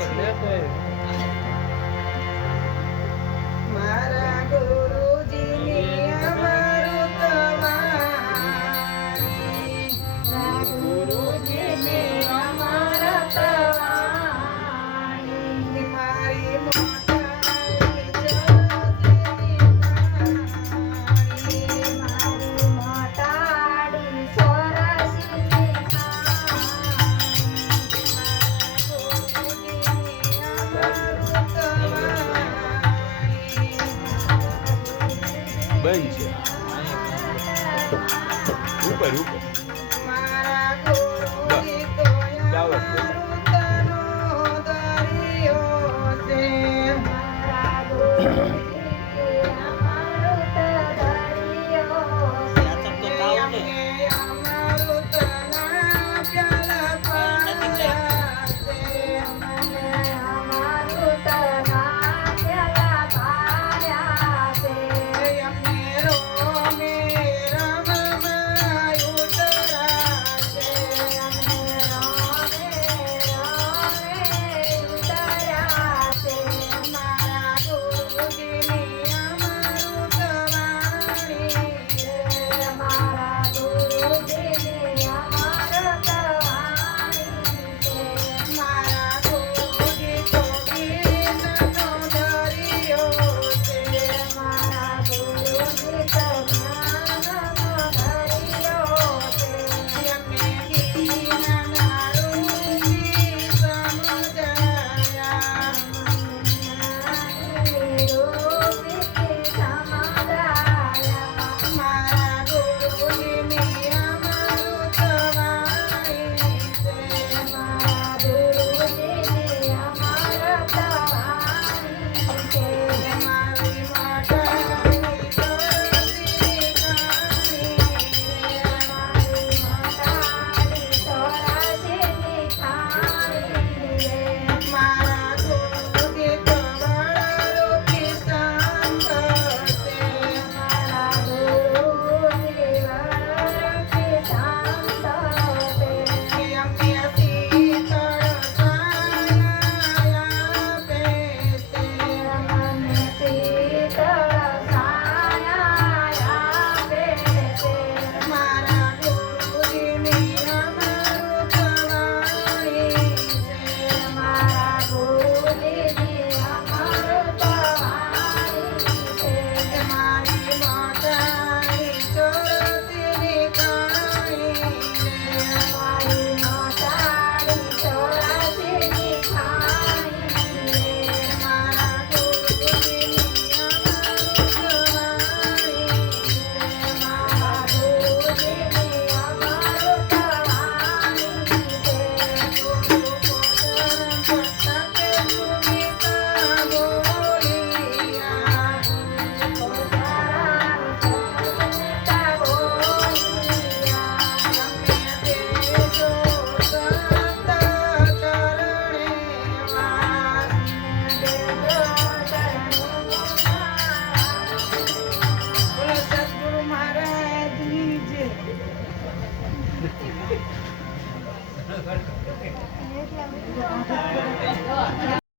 Yeah. બંધ છે. ઉપર ઉપર. Thank. Yeah.